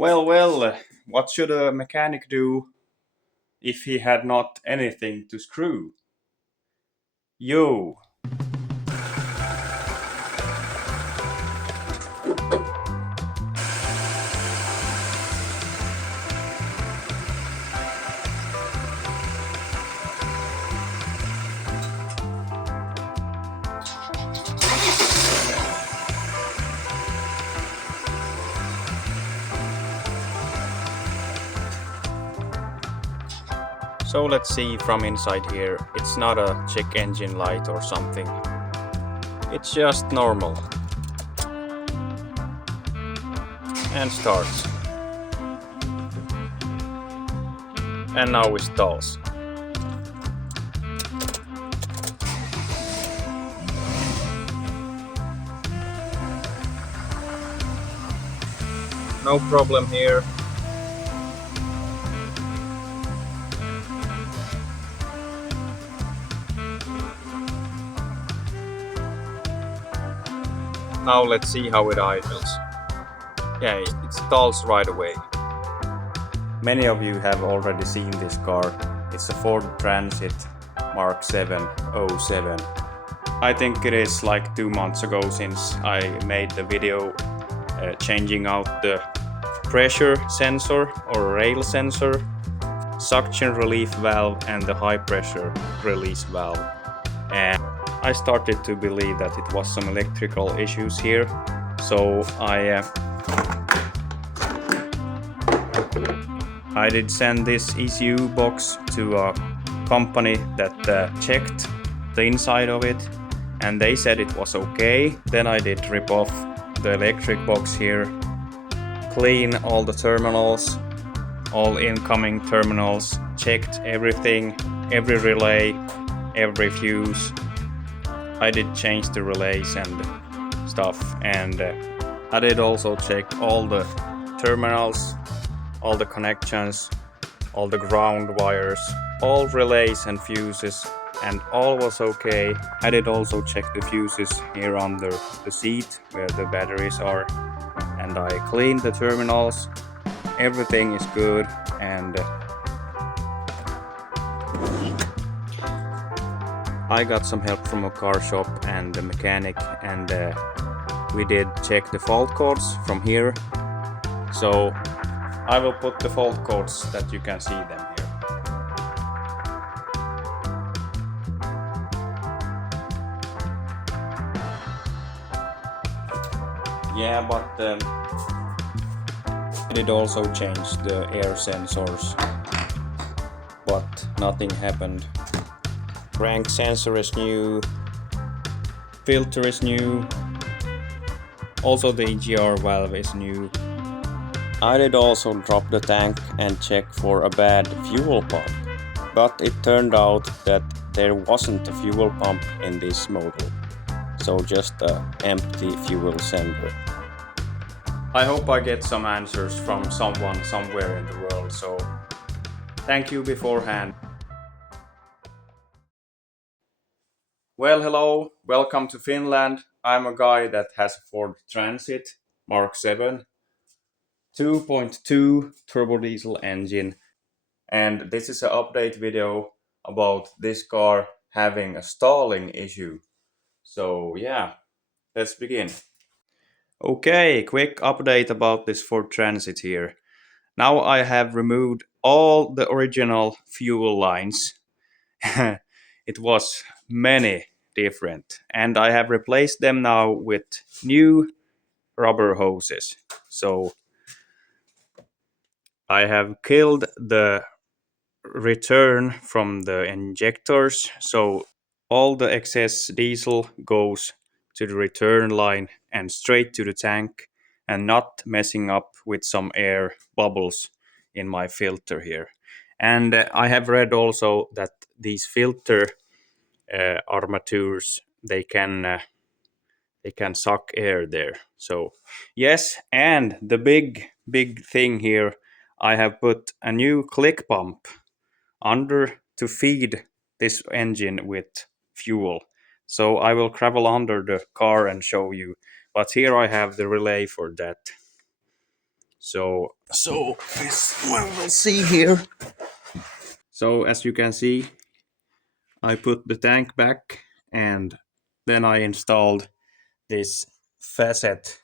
What should a mechanic do if he had not anything to screw? Yo! So let's see from inside here. It's not a check engine light or something. It's just normal. And starts. And now it stalls. No problem here. Now let's see how it idles. Yeah, it stalls right away. Many of you have already seen this car. It's a Ford Transit Mark 7 07. I think it is like 2 months ago since I made the video changing out the pressure sensor or rail sensor, suction relief valve and the high pressure release valve. And I started to believe that it was some electrical issues here, so I did send this ECU box to a company that checked the inside of it, and they said it was okay. Then I did rip off the electric box here, clean all the terminals, all incoming terminals, checked everything, every relay, every fuse. I did change the relays and stuff, and I did also check all the terminals, all the connections, all the ground wires, all relays and fuses, and all was okay. I did also check the fuses here under the seat where the batteries are, and I cleaned the terminals. Everything is good, and I got some help from a car shop and the mechanic, and we did check the fault codes from here. So I will put the fault codes that you can see them here. Yeah, but I did also change the air sensors, but nothing happened. Crank sensor is new, filter is new, also the EGR valve is new. I did also drop the tank and check for a bad fuel pump, but it turned out that there wasn't a fuel pump in this model, so just an empty fuel sender. I hope I get some answers from someone somewhere in the world, so thank you beforehand. Well, hello, welcome to Finland. I'm a guy that has a Ford Transit Mark 7 2.2 turbo diesel engine, and this is an update video about this car having a stalling issue. So yeah, let's begin. Okay, quick update about this Ford Transit here. Now I have removed all the original fuel lines. It was many different, and I have replaced them now with new rubber hoses. So I have killed the return from the injectors, so all the excess diesel goes to the return line and straight to the tank, and not messing up with some air bubbles in my filter here. And I have read also that these filter armatures, they can suck air there. So yes, and the big thing here, I have put a new click pump under to feed this engine with fuel. So I will travel under the car and show you, but here I have the relay for that. So this one we'll see here. So as you can see, I put the tank back and then I installed this facet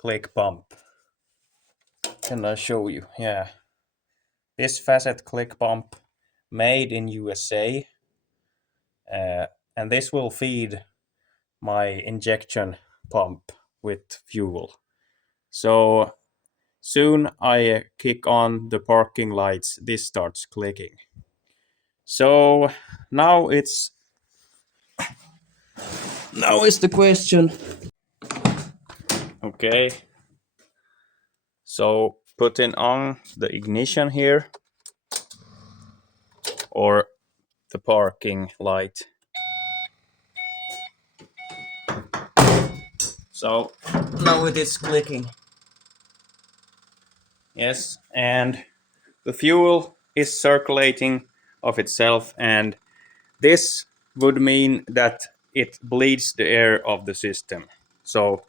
click pump. Can I show you? Yeah. This facet click pump made in USA, and this will feed my injection pump with fuel. So soon I kick on the parking lights, this starts clicking. So now it's the question. Okay. So putting on the ignition here or the parking light. So now it is clicking. Yes, and the fuel is circulating of itself, and this would mean that it bleeds the air of the system. So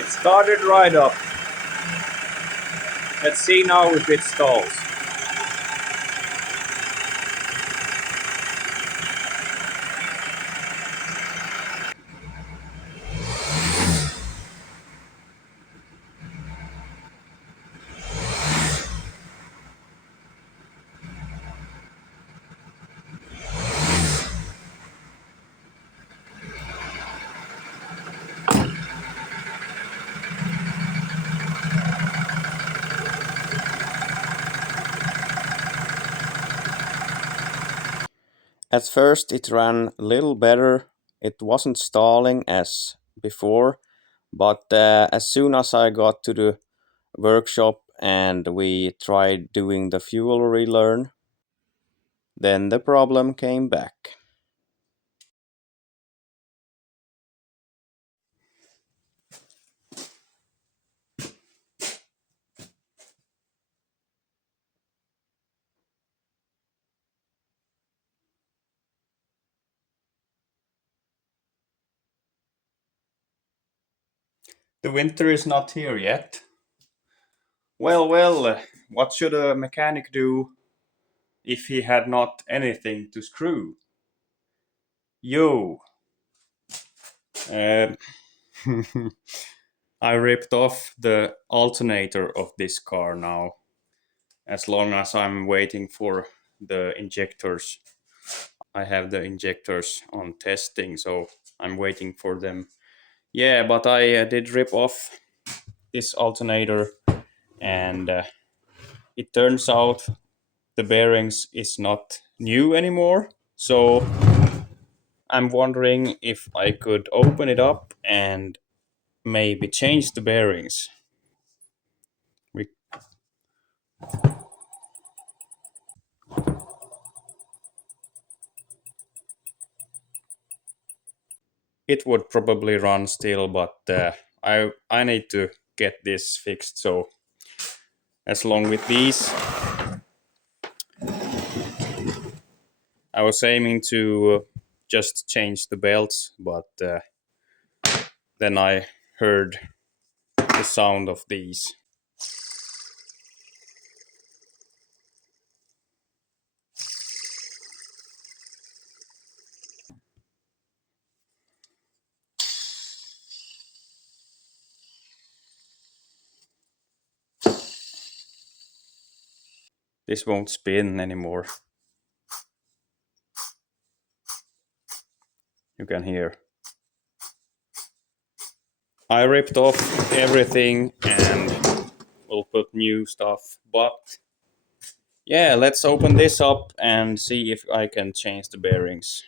it started right up. Let's see now if it stalls. At first it ran a little better. It wasn't stalling as before, but as soon as I got to the workshop and we tried doing the fuel relearn, then the problem came back. The winter is not here yet. Well, what should a mechanic do if he had not anything to screw? Yo, uh, I ripped off the alternator of this car now. As long as I'm waiting for the injectors, I have the injectors on testing, so I'm waiting for them. Yeah, but I did rip off this alternator, and it turns out the bearings is not new anymore. So I'm wondering if I could open it up and maybe change the bearings. We, it would probably run still, but I need to get this fixed. So as long with these, I was aiming to just change the belts, but then I heard the sound of these. This won't spin anymore. You can hear. I ripped off everything and we'll put new stuff, but yeah, let's open this up and see if I can change the bearings.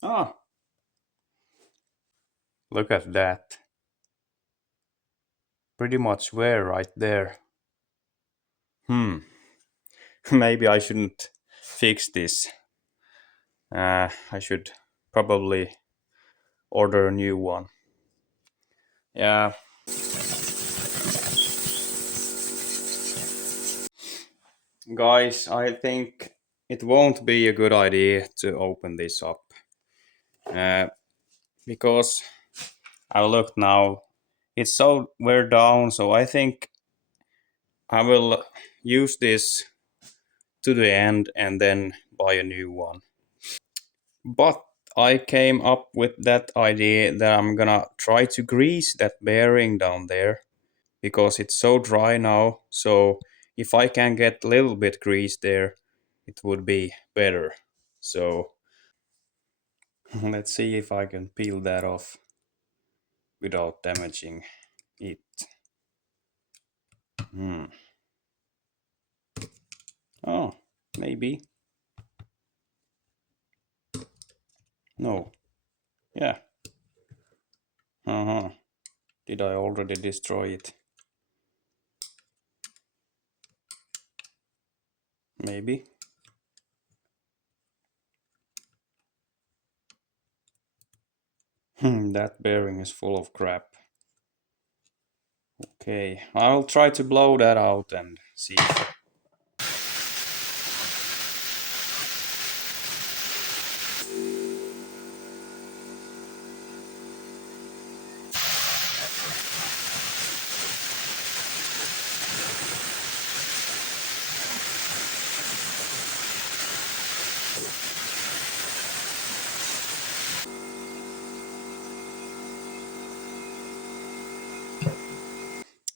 Ah, look at that. Pretty much wear right there. Maybe I shouldn't fix this. I should probably order a new one. Yeah. Guys, I think it won't be a good idea to open this up. Uh, because I looked now, it's so wear down, so I think I will use this to the end and then buy a new one. But I came up with that idea that I'm gonna try to grease that bearing down there because it's so dry now. So if I can get a little bit grease there, it would be better. So let's see if I can peel that off without damaging it. Hmm. Oh, maybe. No. Yeah. Uh-huh. Did I already destroy it? Maybe. That bearing is full of crap. Okay, I'll try to blow that out and see.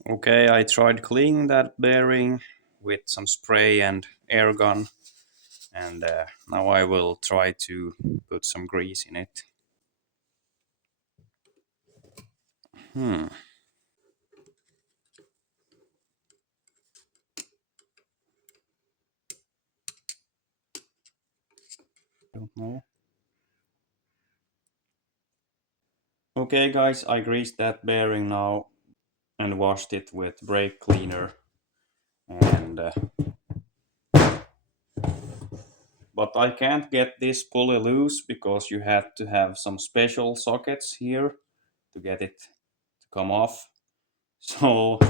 Okay, I tried cleaning that bearing with some spray and air gun, and now I will try to put some grease in it. Hmm, don't know. Okay, guys, I greased that bearing now and washed it with brake cleaner, and but I can't get this pulley loose because you have to have some special sockets here to get it to come off. So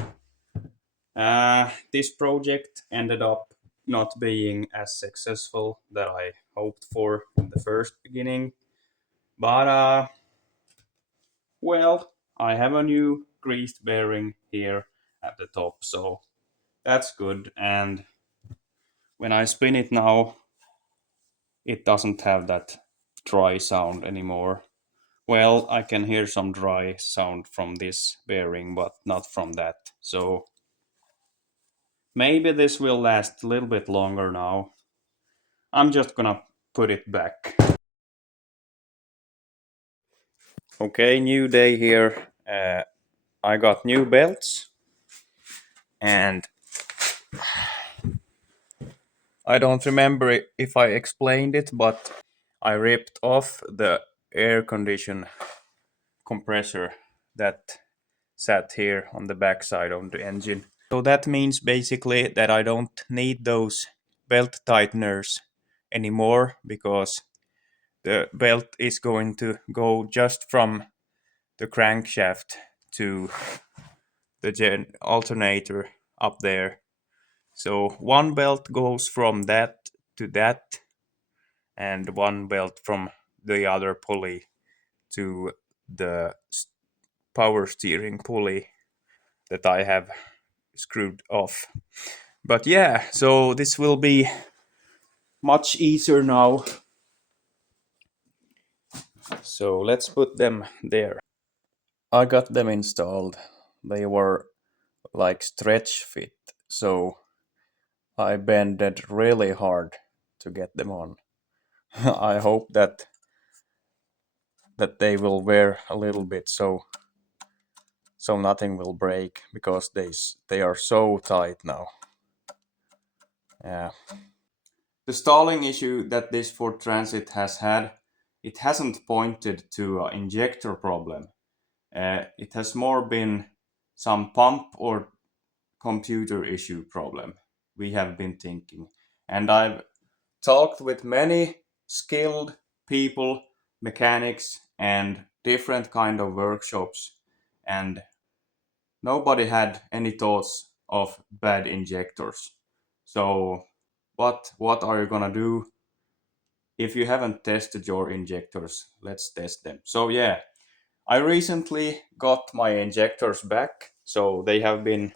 this project ended up not being as successful that I hoped for in the first beginning. But well, I have a new greased bearing here at the top, so that's good. And when I spin it now, it doesn't have that dry sound anymore. Well, I can hear some dry sound from this bearing, but not from that. So maybe this will last a little bit longer now. I'm just gonna put it back. Okay, new day here. I got new belts, and I don't remember if I explained it, but I ripped off the air condition compressor that sat here on the backside of the engine. So that means basically that I don't need those belt tighteners anymore because the belt is going to go just from the crankshaft to the alternator up there. So one belt goes from that to that, and one belt from the other pulley to the power steering pulley that I have screwed off. But yeah, so this will be much easier now. So let's put them there. I got them installed. They were like stretch fit, so I bended really hard to get them on. I hope that they will wear a little bit so nothing will break because they are so tight now. Yeah. The stalling issue that this Ford Transit has had, it hasn't pointed to an injector problem. It has more been some pump or computer issue problem, we have been thinking. And I've talked with many skilled people, mechanics, and different kind of workshops, and nobody had any thoughts of bad injectors. So But what are you gonna do if you haven't tested your injectors? Let's test them. So yeah, I recently got my injectors back. So they have been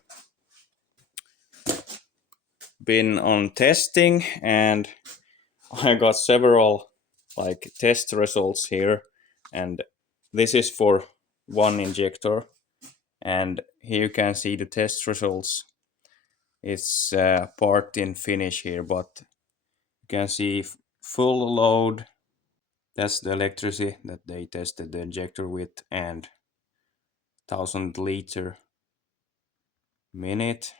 on testing, and I got several like test results here, and this is for one injector, and here you can see the test results. It's part in Finnish here, but you can see full load. That's the electricity that they tested the injector with, and 1000 liter minute,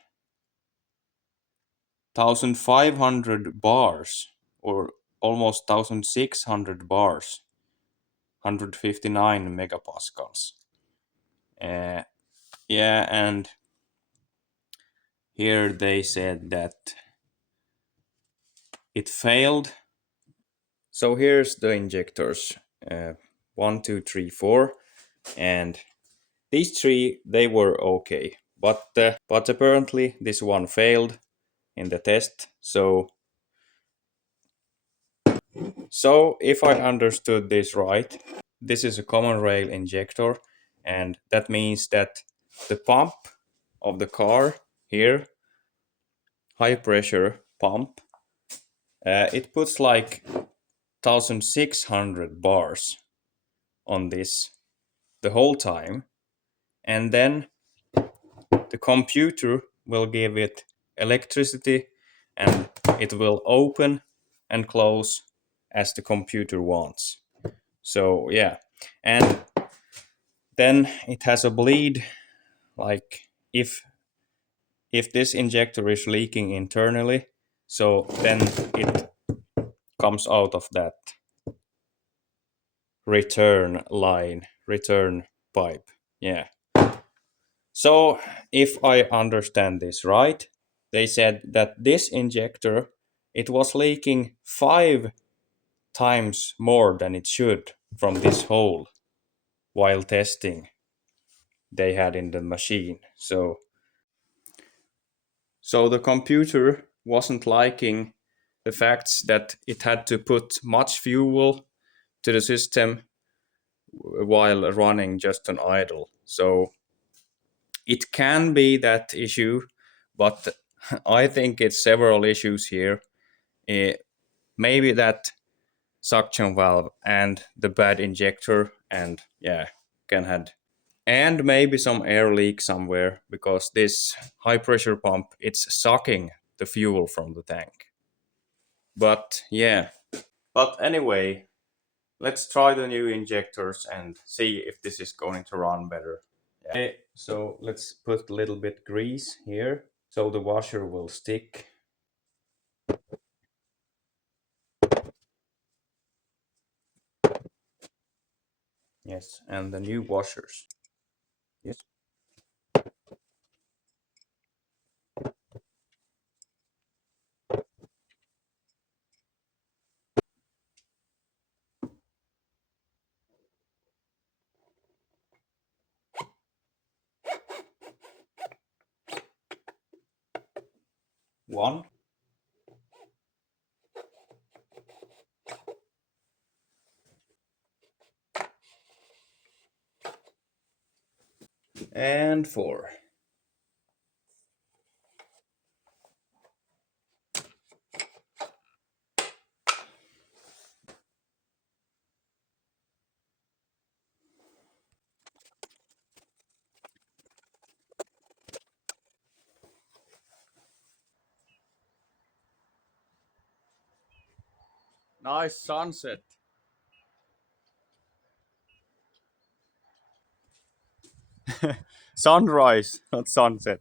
1500 bars, or almost 1600 bars, 159 megapascals. Uh, yeah, and here they said that it failed. So here's the injectors, 1, 2, 3, 4, and these three, they were okay, but apparently this one failed in the test. So if I understood this right, this is a common rail injector, and that means that the pump of the car here, high pressure pump, it puts like 1600 bars on this the whole time, and then the computer will give it electricity, and it will open and close as the computer wants. So yeah, and then it has a bleed, like if this injector is leaking internally, so then it comes out of that return line, return pipe. Yeah. So if I understand this right, they said that this injector, it was leaking 5 times more than it should from this hole while testing they had in the machine. So the computer wasn't liking the facts that it had to put much fuel to the system while running just on idle. So it can be that issue, but I think it's several issues here. Maybe that suction valve and the bad injector, and yeah, can had, and maybe some air leak somewhere, because this high pressure pump, it's sucking the fuel from the tank. But yeah, but anyway, let's try the new injectors and see if this is going to run better. Yeah. Okay, so let's put a little bit grease here so the washer will stick. Yes, and the new washers. Yes. One. And 4. Nice sunset. Sunrise, not sunset.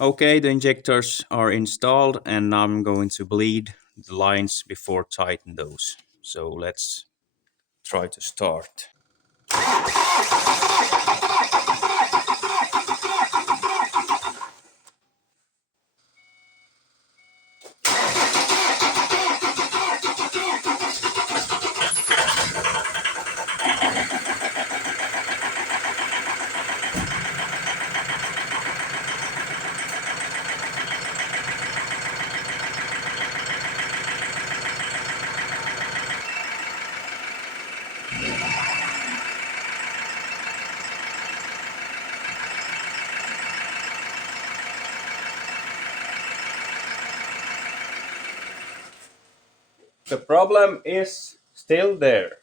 Okay, the injectors are installed, and now I'm going to bleed the lines before tighten those. So let's try to start. The problem is still there.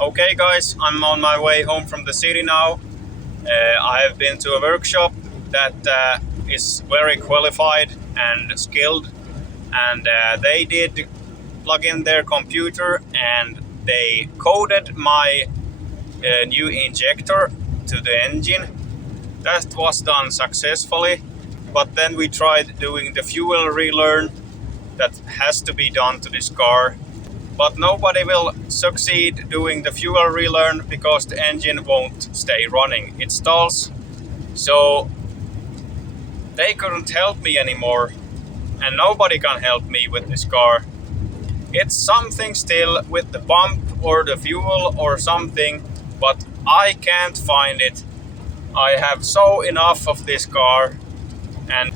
Okay guys, I'm on my way home from the city now. I have been to a workshop that is very qualified and skilled, and they did plug in their computer and they coded my new injector to the engine. That was done successfully, but then we tried doing the fuel relearn that has to be done to this car. But nobody will succeed doing the fuel relearn because the engine won't stay running. It stalls. So they couldn't help me anymore, and nobody can help me with this car. It's something still with the pump or the fuel or something, but I can't find it. I have so enough of this car, and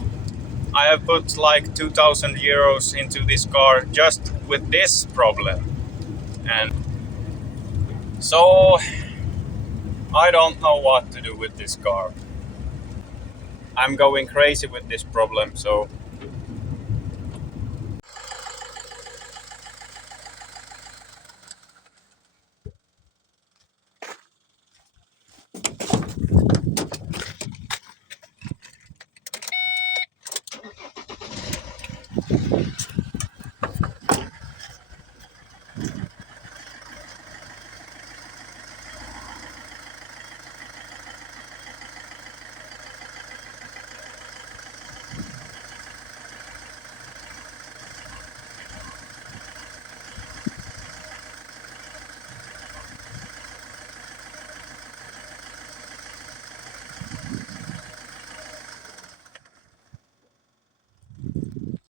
I have put like 2000 euros into this car just with this problem. And so I don't know what to do with this car. I'm going crazy with this problem, so